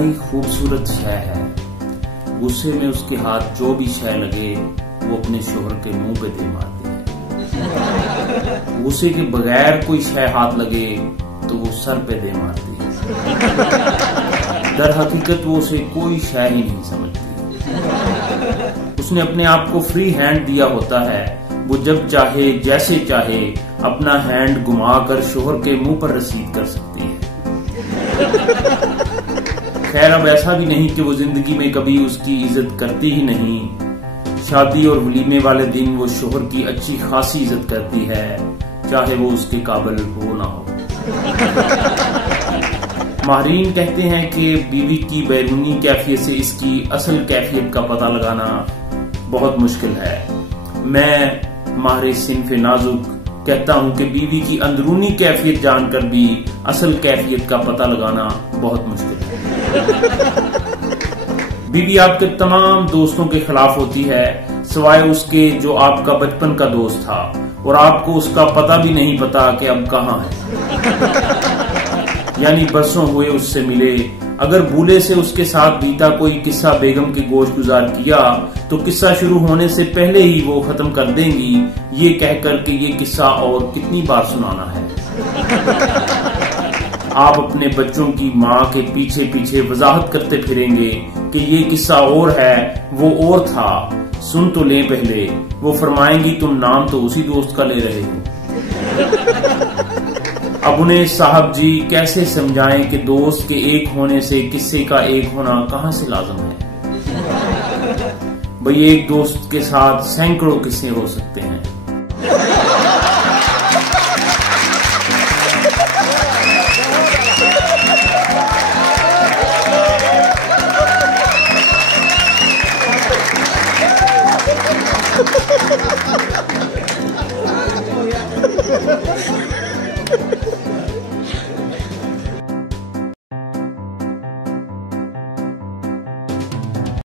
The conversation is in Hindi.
इंतहाई खूबसूरत शय है। गुस्से में उसके हाथ जो भी शय लगे वो अपने शोहर के मुंह पे दे मारती है। गुस्से के बगैर कोई शय हाथ लगे तो वो सर पे दे मारती है। दर हकीकत वो उसे कोई शय ही नहीं समझती। उसने अपने आप को फ्री हैंड दिया होता है। वो जब चाहे जैसे चाहे अपना हैंड घुमाकर शोहर के मुंह पर रसीद कर सकती है। खैर, अब ऐसा भी नहीं कि वो जिंदगी में कभी उसकी इज्जत करती ही नहीं। शादी और वलीमे वाले दिन वो शोहर की अच्छी खासी इज्जत करती है, चाहे वो उसके काबिल हो ना हो। माहिरीन कहते हैं कि बीवी की बैरूनी कैफियत से इसकी असल कैफियत का पता लगाना बहुत मुश्किल है। मैं माहिर सिन्फ नाजुक कहता हूं कि बीवी की अंदरूनी कैफियत जानकर भी असल कैफियत का पता लगाना बहुत मुश्किल है। बीवी आपके तमाम दोस्तों के खिलाफ होती है, सिवाय उसके जो आपका बचपन का दोस्त था और आपको उसका पता भी नहीं पता कि अब कहाँ है। यानी बरसों हुए उससे मिले, अगर भूले से उसके साथ बीता कोई किस्सा बेगम के गोश गुजार किया तो किस्सा शुरू होने से पहले ही वो खत्म कर देंगी, ये कहकर के ये किस्सा और कितनी बार सुनाना है। आप अपने बच्चों की माँ के पीछे पीछे वजाहत करते फिरेंगे कि ये किस्सा और है, वो और था, सुन तो लें पहले। वो फरमाएंगी तुम नाम तो उसी दोस्त का ले रहे हो। अब उन्हें साहब जी कैसे समझाएं कि दोस्त के एक होने से किस्से का एक होना कहां से लाजम है। भाई, एक दोस्त के साथ सैकड़ों किस्से हो सकते हैं।